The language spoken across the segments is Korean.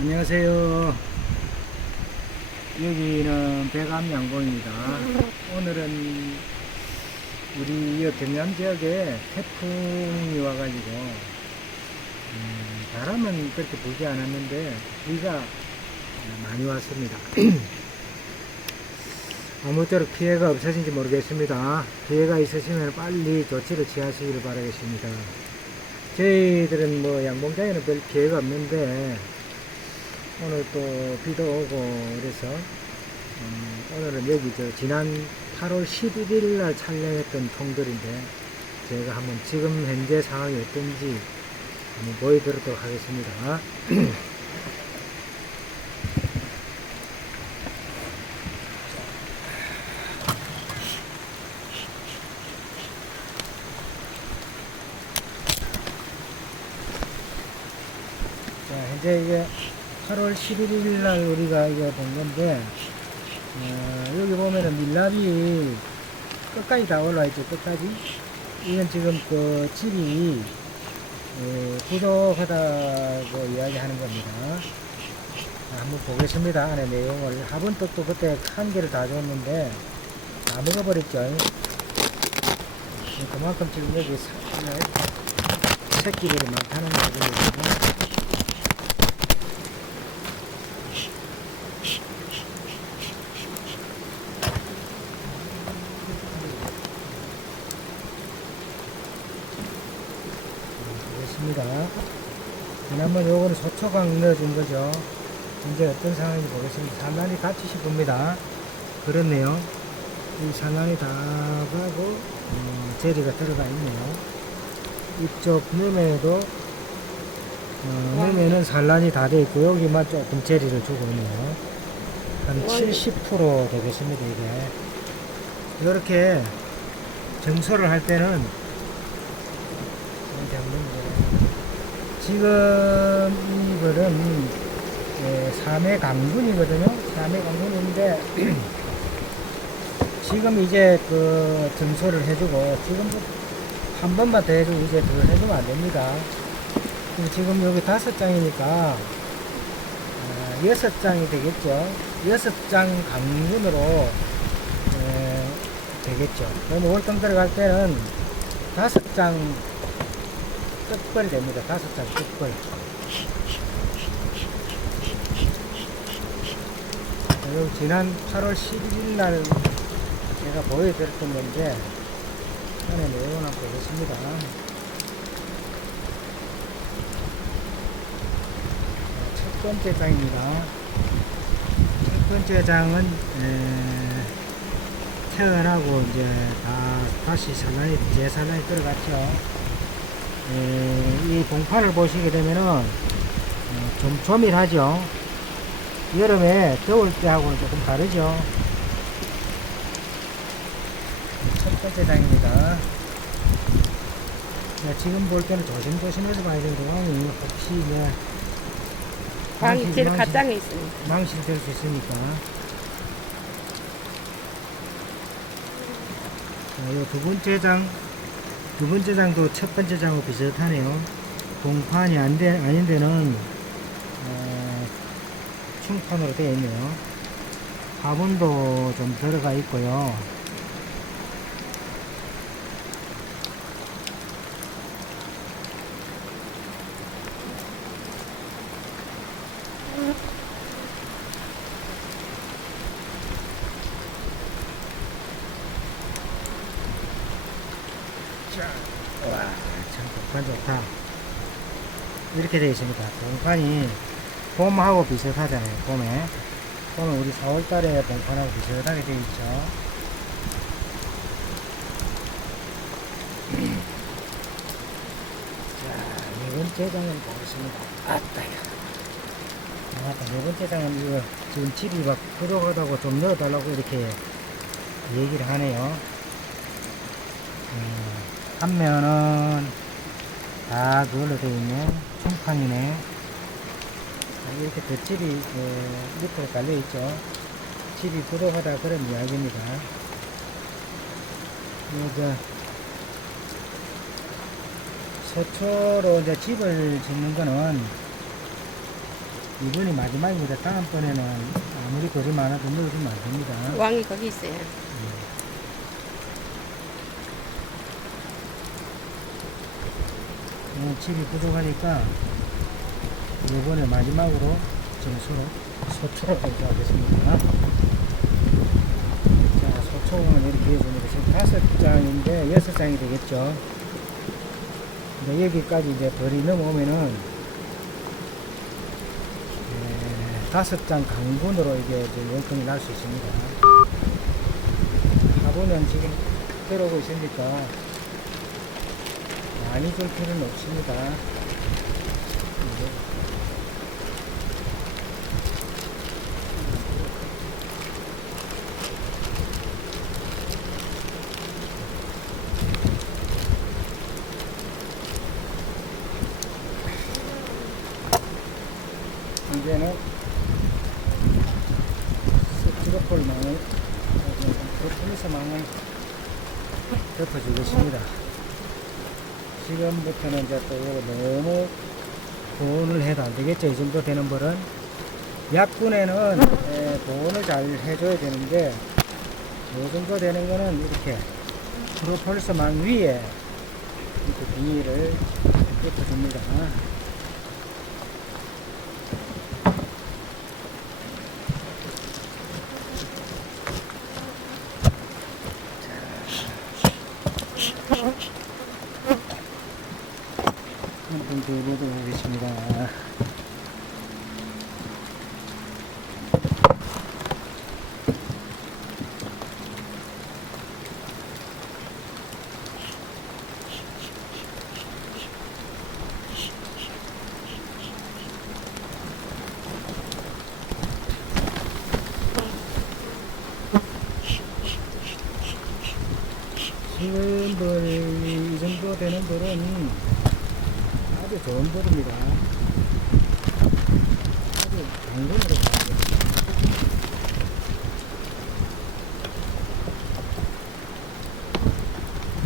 안녕하세요. 여기는 백암 양봉입니다. 오늘은 우리 이 경남 지역에 태풍이 와가지고 음, 바람은 그렇게 불지 않았는데 비가 많이 왔습니다. 아무쪼록 피해가 없으신지 모르겠습니다. 피해가 있으시면 빨리 조치를 취하시기를 바라겠습니다. 저희들은 뭐 양봉장에는 별 피해가 없는데 오늘 또 비도 오고 그래서 음, 오늘은 여기 저 지난 8월 11일 날 촬영했던 통들인데 제가 한번 지금 현재 상황이 어떤지 한번 보여드리도록 하겠습니다. 자, 현재 이게 8월 11일 날 우리가 이거 본 건데, 어, 여기 보면은 밀랍이 끝까지 다 올라와 있죠, 끝까지. 이건 지금 그 어, 부족하다고 이야기하는 겁니다. 자, 한번 보겠습니다. 안에 내용을. 화분떡도 그때 한 개를 다 줬는데, 다 먹어버렸죠. 그만큼 지금 여기 사- 새끼들이 많다는 거거든요. 보겠습니다. 지난번 요거는 소초강 넣어준 거죠. 이제 어떤 상황인지 보겠습니다. 산란이 같이 싶습니다. 그렇네요. 이 산란이 다 가고, 어, 제리가 들어가 있네요. 이쪽 매매도, 어, 매매는 산란이 다 돼 있고, 여기만 조금 제리를 주고 있네요. 한 70% 되겠습니다, 이게. 이렇게 정소를 할 때는 이렇게 한번. 지금 이거는 예, 3회 강군이거든요. 3회 강군인데 지금 이제 그 점수를 해주고 지금 한 번만 더 해주고 이제 그걸 해주면 안 됩니다. 지금 여기 다섯 장이니까 아, 여섯 장이 되겠죠. 여섯 장 강군으로 예, 되겠죠. 그러면 월등 들어갈 때는 다섯 장 끝벌이 됩니다. 다섯 장 끝벌. 그리고 지난 8월 11일 날 제가 보여드렸던 건데, 안에 내용을 한번 보겠습니다. 자, 첫 번째 장입니다. 첫 번째 장은, 에, 태어나고 이제 다 다시 산란이, 재산란이 들어갔죠. 에, 이 봉판을 보시게 되면은 어, 좀 조밀하죠. 여름에 더울 때하고는 조금 다르죠. 첫 번째 장입니다. 네, 지금 볼 때는 조심조심해서 봐야 되는 상황이 혹시 이제 광이 망실, 제일 가장에 있습니다. 망실 될수 있으니까. 자, 요두 번째 장, 두 번째 장도 첫 번째 장하고 비슷하네요. 공판이 안 돼, 아닌 데는, 어, 충판으로 되어 있네요. 화분도 좀 들어가 있고요. 자, 와, 참 공판 좋다. 이렇게 되어 있습니다. 공판이 봄하고 비슷하잖아요. 봄에. 봄은 우리 4월달에 공판하고 비슷하게 되어 있죠. 자, 네 번째 장은 보겠습니다. 아따 야. 아따, 네 번째 장은 이거 지금 집이 막 부족하다고 좀 넣어달라고 이렇게 얘기를 하네요. 음, 한 면은 다 그걸로 되어 있네. 총판이네. 자, 이렇게 덧집이 그 밑으로 깔려 있죠. 집이 부족하다 그런 이야기입니다. 이제 서초로 이제 집을 짓는 거는 이번이 마지막입니다. 다음번에는 아무리 거리 많아도 넣어주면 안 됩니다. 왕이 거기 있어요. 어, 집이 부족하니까 이번에 마지막으로 점수로 소초로 발표하겠습니다. 자, 소초는 이렇게 해줍니다. 지금 다섯 장인데 여섯 장이 되겠죠. 근데 여기까지 이제 벌이 넘어오면은 네, 다섯 장 강분으로 이게 이제 원금이 날 수 있습니다. 하보면 지금 때려오고 있으니까 많이 줄 필요는 없습니다. 이제 이제는 스티로폴 망을 프로폴리스 망을 덮어주겠습니다. 지금부터는 이제 또 이거 너무 보온을 되겠죠. 이 정도 되는 벌은. 약분에는 에, 보온을 잘 해줘야 되는데, 이 정도 되는 거는 이렇게 프로폴리스 망 위에 이렇게 비닐을 덮어줍니다. 한번 더 보도록 하겠습니다. 지금 벌이 정도 되는 벌은 아주 좋은 벌입니다. 아주 당근으로 가야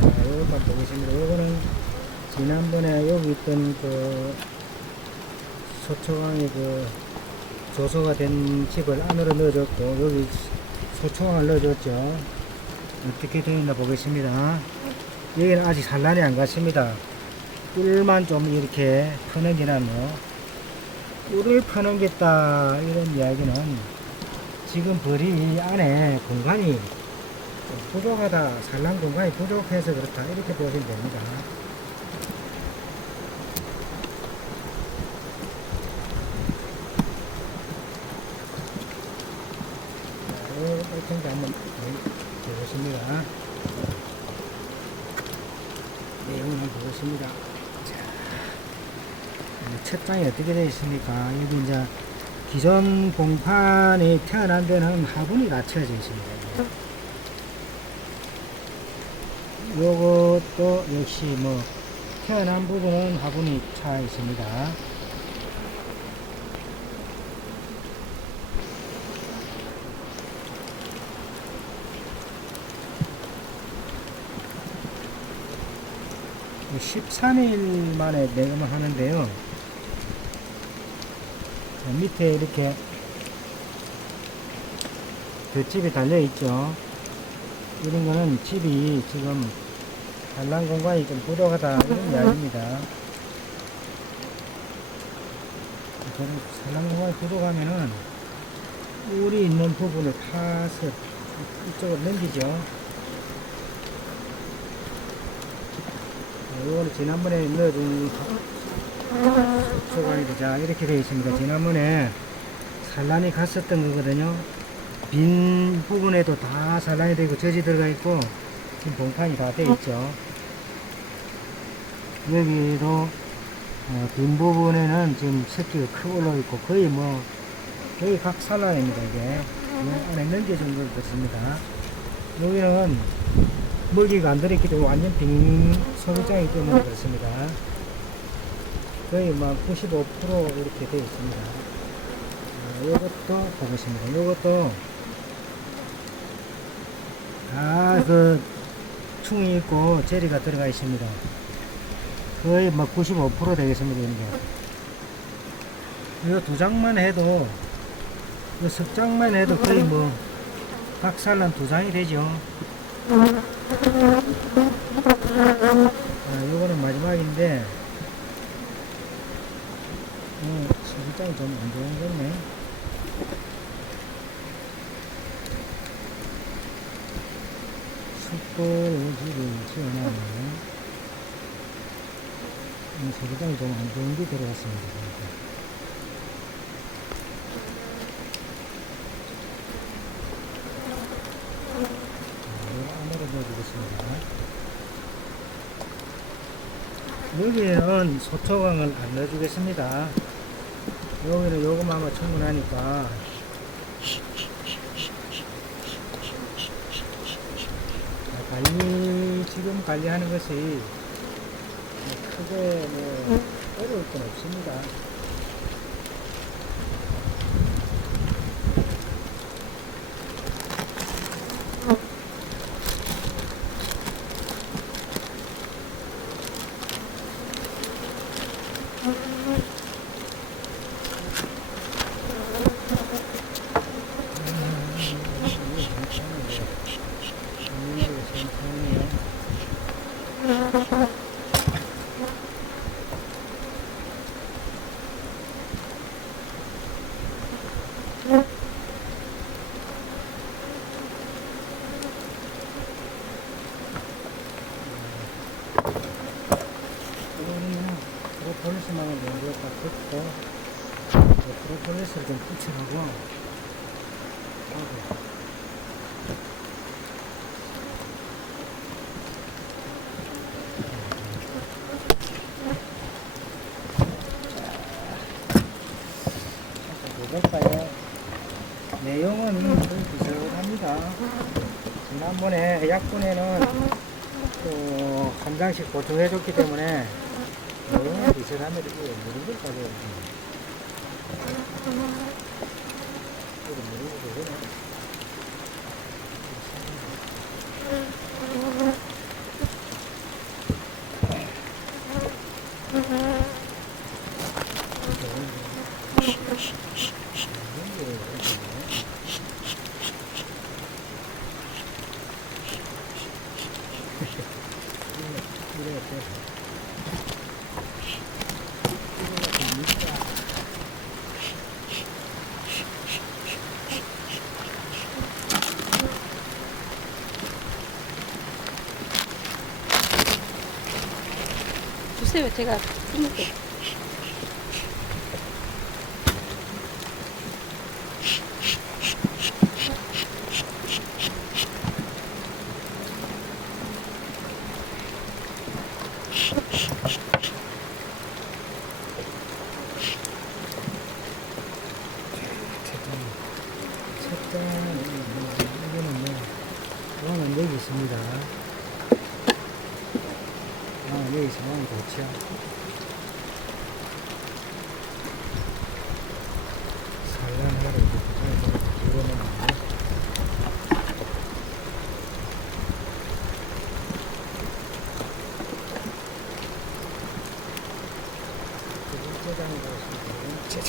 자, 요것만 보겠습니다. 요거는 지난번에 여기 있던 그 소초왕의 그 조소가 된 집을 안으로 넣어줬고 여기 소초왕을 넣어줬죠. 어떻게 되었나 보겠습니다. 여기는 아직 산란이 안 갔습니다. 꿀만 좀 이렇게 퍼는 게나 뭐 꿀을 퍼는 겠다 이런 이야기는 지금 벌이 안에 공간이 좀 부족하다 산란 공간이 부족해서 그렇다 이렇게 보시면 됩니다. 자, 이렇게 한번 보겠습니다. 내용을 한번 보겠습니다. 자, 이첫 장이 어떻게 되어 있습니까? 여기 이제 기존 공판이 태어난 데는 화분이 갖춰져 있습니다. 요것도 역시 뭐 태어난 부분은 화분이 차 있습니다. 13일 만에 내음을 하는데요. 자, 밑에 이렇게 볏집이 달려 있죠. 이런 거는 집이 지금 산란 공간이 좀 부족하다 이런 이야기입니다. 그런 산란 공간이 부족하면은 꿀이 있는 부분을 타서 이쪽으로 넘기죠. 이거는 지난번에 넣어준 소관이 자 이렇게 되어 있습니다. 지난번에 산란이 갔었던 거거든요. 빈 부분에도 다 산란이 되고 젖이 들어가 있고 지금 봉판이 다 되어 있죠. 여기도 어, 빈 부분에는 지금 새끼가 크고 올라 있고 거의 뭐 거의 각 산란입니다. 이게 이 안에 넘겨 정도 됐습니다. 여기는 먹이가 안 들어있기 때문에 완전 빈 소비장이기 때문에 그렇습니다. 거의 막 95% 이렇게 되어 있습니다. 아, 요것도 보겠습니다. 요것도 다그 충이 있고 제리가 들어가 있습니다. 거의 막 95% 되겠습니다. 이런 게. 이거 두 장만 해도 이석 장만 해도 거의 뭐 박살난 두 장이 되죠. 아, 이거는 마지막인데 어, 석장이 좀 안 좋은 거네. 숯불 오지를 지어놨네. 이 석장이 좀 안 좋은 게 들어갔습니다. 그러니까. 이거 안으로 넣어주겠습니다. 여기에는 소초광을 안 넣어주겠습니다. 여기는 요것만 충분하니까. 아, 관리, 지금 관리하는 것이 뭐 크게 뭐 어려울 건 없습니다. Gracias. 내용은 좀 비슷합니다. 지난번에 약분에는 또한 장씩 보충해줬기 때문에 내용은 비슷하면 이게 무슨 걸까요? 이거 무슨 거구 나. 주세요. 제가 끊을게요. 책장, 이거는 뭐, 이거는 여기 있습니다. 아, 여기 상황이 좋죠. 산란하러 이제 부산에서 들어오는 제장이라고 했습니다. 제장.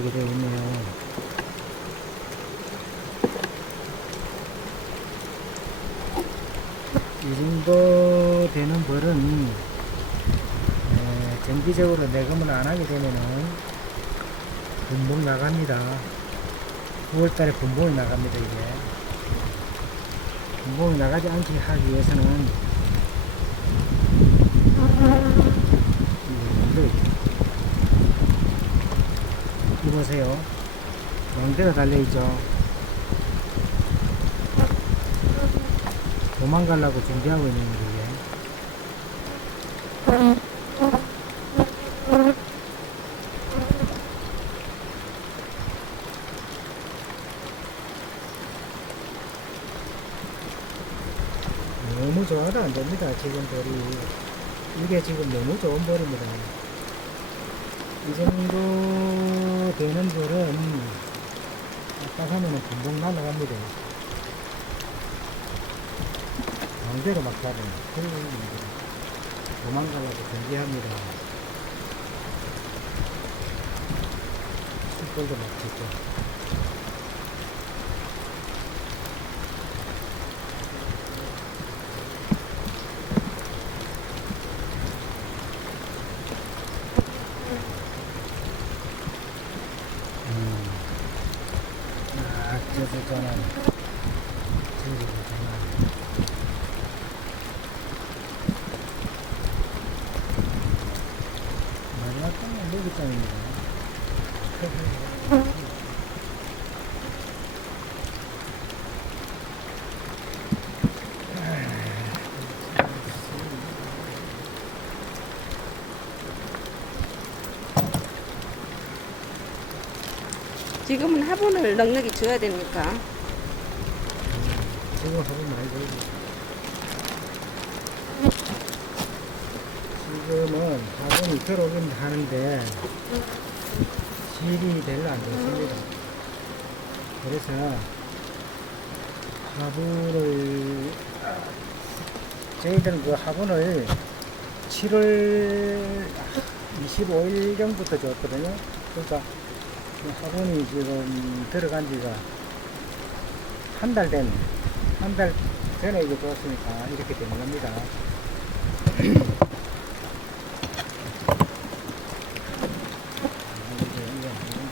아, 멋지게 되어 있네요. 이 정도 되는 벌은 에, 정기적으로 내금을 안 하게 되면은 분봉 나갑니다. 9월달에 분봉이 나갑니다 이게. 분봉이 나가지 않게 하기 위해서는 이거 있죠. 이 보세요. 왕대가 달려있죠. 도망가려고 준비하고 있는 거예요. 너무 좋아도 안 됩니다. 지금 벌이. 이게 지금 너무 좋은 벌입니다. 이 정도 되는 벌은 아까 하면은 금방 날아갑니다. 강제로 막 납니다. 도망가려고 경계합니다. 술벌도 막히고. 음. 아, 저도 전화. 저기도 전화. 마지막 땅은 모기장입니다. 지금은 화분을 넉넉히 줘야 됩니까? 지금 화분 많이 보이고 지금은 화분이 들어오긴 하는데 질이 별로 안 좋습니다. 그래서 화분을 저희들은 그 화분을 7월 25일 전부터 줬거든요. 그러니까 그 화분이 지금 들어간 지가 한 달 된, 한 달 전에 이거 줬으니까 이렇게 되는 겁니다. 아, 이제 이거 아니구나.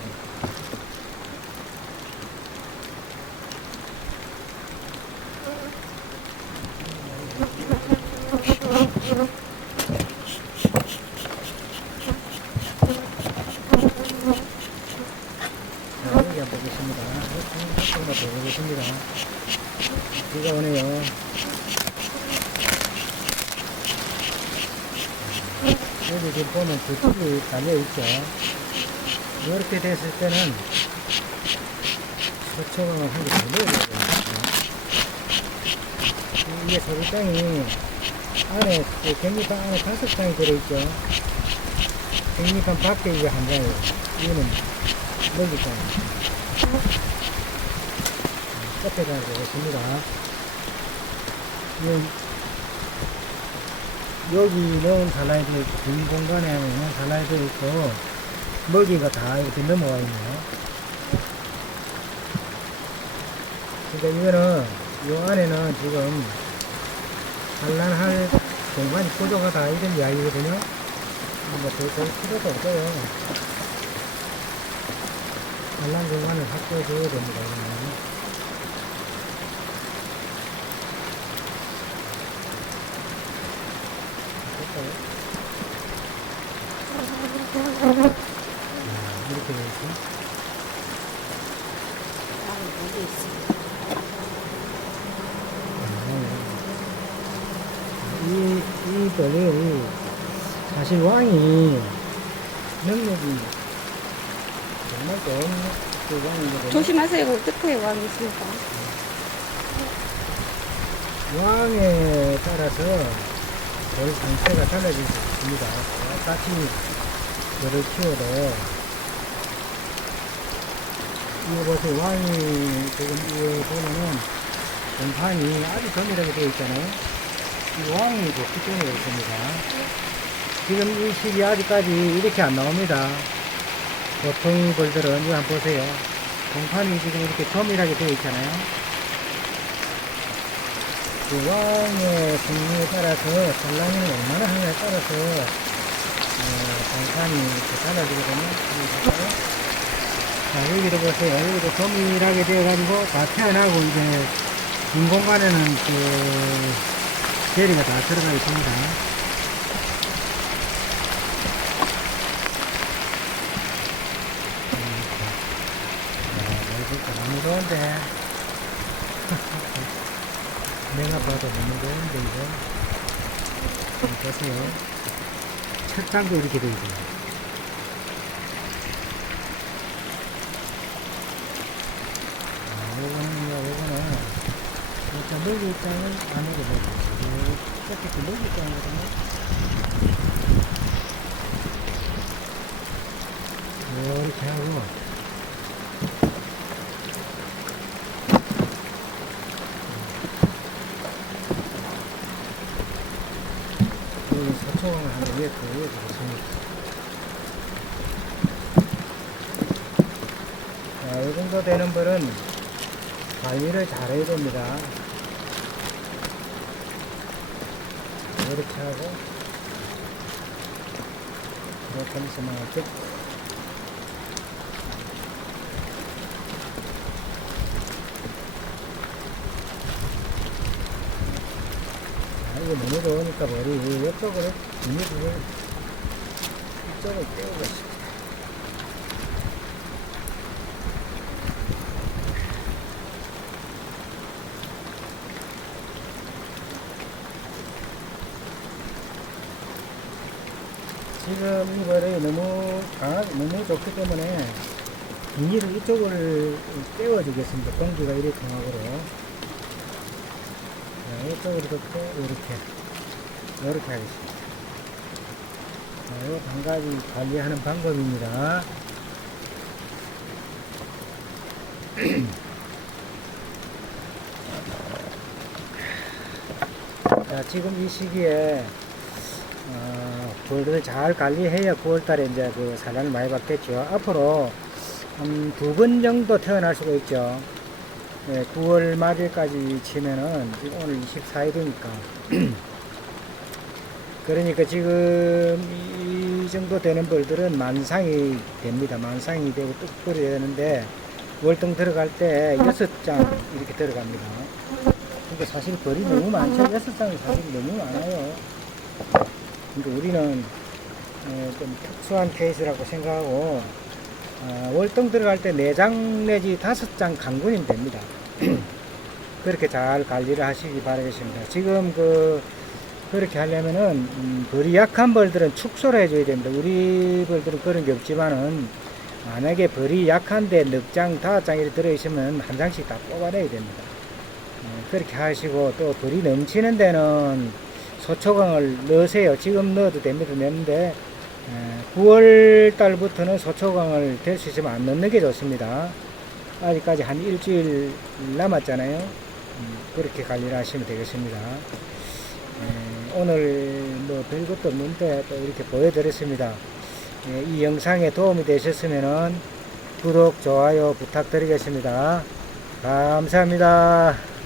자, 여기 한번 보겠습니다. 조금만 더 보겠습니다. 비가 오네요. 여기 지금 보면 두쪽이 달려있죠. 이렇게 됐을 때는 소초강을 한개 더 넣어야 되거든요. 이게 소리장이 안에, 그 갱미판 안에 다섯 장이 들어있죠. 갱미판 밖에 이게 한 장이에요. 이거는 먹이장. 끝에 가서 보겠습니다. 지금 여기 넣은 살라이드, 빈 공간에 넣은 살라이드 있고, 먹이가 다 이렇게 넘어와 있네요. 그러니까 이거는, 요 안에는 지금 산란할 공간이 부족하다 이런 이야기거든요. 뭐더 볼 필요도 없어요. 산란 공간을 확보해 줘야 됩니다. 이거는. 될까요? 아, 이렇게 되어 있어. 이, 이 벌이 사실 왕이 능력이 정말 좋은 그 왕이거든요. 조심하세요. 그 끝에 왕이 있으니까. 왕에 따라서 벌 상태가 달라질 수 있습니다. 똑같이 키워도 이거 보세요. 왕이 지금 이거 보면은 공판이 아주 정밀하게 되어 있잖아요. 이 왕이 좋기 때문에 그렇습니다. 지금 이 시기 아직까지 이렇게 안 나옵니다. 보통 벌들은 이거 한번 보세요. 공판이 지금 이렇게 조밀하게 되어 있잖아요. 그 왕의 성능에 따라서 산란이 얼마나 하냐에 따라서 어, 공판이 이렇게 달라지거든요. 자 여기도 보세요. 여기도 조밀하게 되어가지고 다 태어나고 이제 빈 공간에는 그 재리가 다 들어가 있습니다. 이렇게. 야, 너무 좋은데. 내가 봐도 너무 좋은데, 이거. 좀 보세요. 책장도 이렇게 돼 있고. 아, 요거는요, 요거는. 일단 먹이 입장은 안으로 먹고. 이렇게 먹이 입장이거든요. 이렇게 하고. 여기 서초 보여드리겠습니다. 자, 이 정도 되는 벌은 관리를 잘 해야 됩니다. 이렇게 하고, 이렇게 하면서 막 아, 이거 너무 더우니까 머리 이쪽으로 비닐을 이쪽을 떼우고 있습니다. 지금 이 벌이 너무 강하, 너무 좋기 때문에 비닐을 이쪽을 떼워주겠습니다. 공기가 이리 통하도록. 자, 이쪽으로 덮고 이렇게 이렇게 하겠습니다. 자, 이거 한 가지 관리하는 방법입니다. 자, 지금 이 시기에 어, 굴을 잘 관리해야 9월달에 이제 그 산란을 많이 받겠죠. 앞으로 한두번 정도 태어날 수가 있죠. 네, 9월 말일까지 치면은 지금 오늘 24일이니까 그러니까 지금 이 정도 되는 벌들은 만상이 됩니다. 만상이 되고 뚝 벌이 되는데 월등 들어갈 때 여섯 장 이렇게 들어갑니다. 그러니까 사실 벌이 너무 많죠. 여섯 장이 사실 너무 많아요. 그러니까 우리는 어, 좀 특수한 케이스라고 생각하고 어, 월등 들어갈 때 네 장 내지 다섯 장 강군이면 됩니다. 그렇게 잘 관리를 하시기 바라겠습니다. 지금 그 그렇게 하려면은 음, 벌이 약한 벌들은 축소를 해줘야 됩니다. 우리 벌들은 그런 게 없지만은 만약에 벌이 약한데 넉 장, 이렇게 들어있으면 한 장씩 다 뽑아내야 됩니다. 어, 그렇게 하시고 또 벌이 넘치는 데는 소초강을 넣으세요. 지금 넣어도 됩니다. 넣는데 9월 달부터는 소초강을 될 수 있으면 안 넣는 게 좋습니다. 아직까지 한 일주일 남았잖아요. 음, 그렇게 관리를 하시면 되겠습니다. 에, 오늘 뭐 별것도 없는데 또 이렇게 보여드렸습니다. 예, 이 영상에 도움이 되셨으면 구독, 좋아요 부탁드리겠습니다. 감사합니다.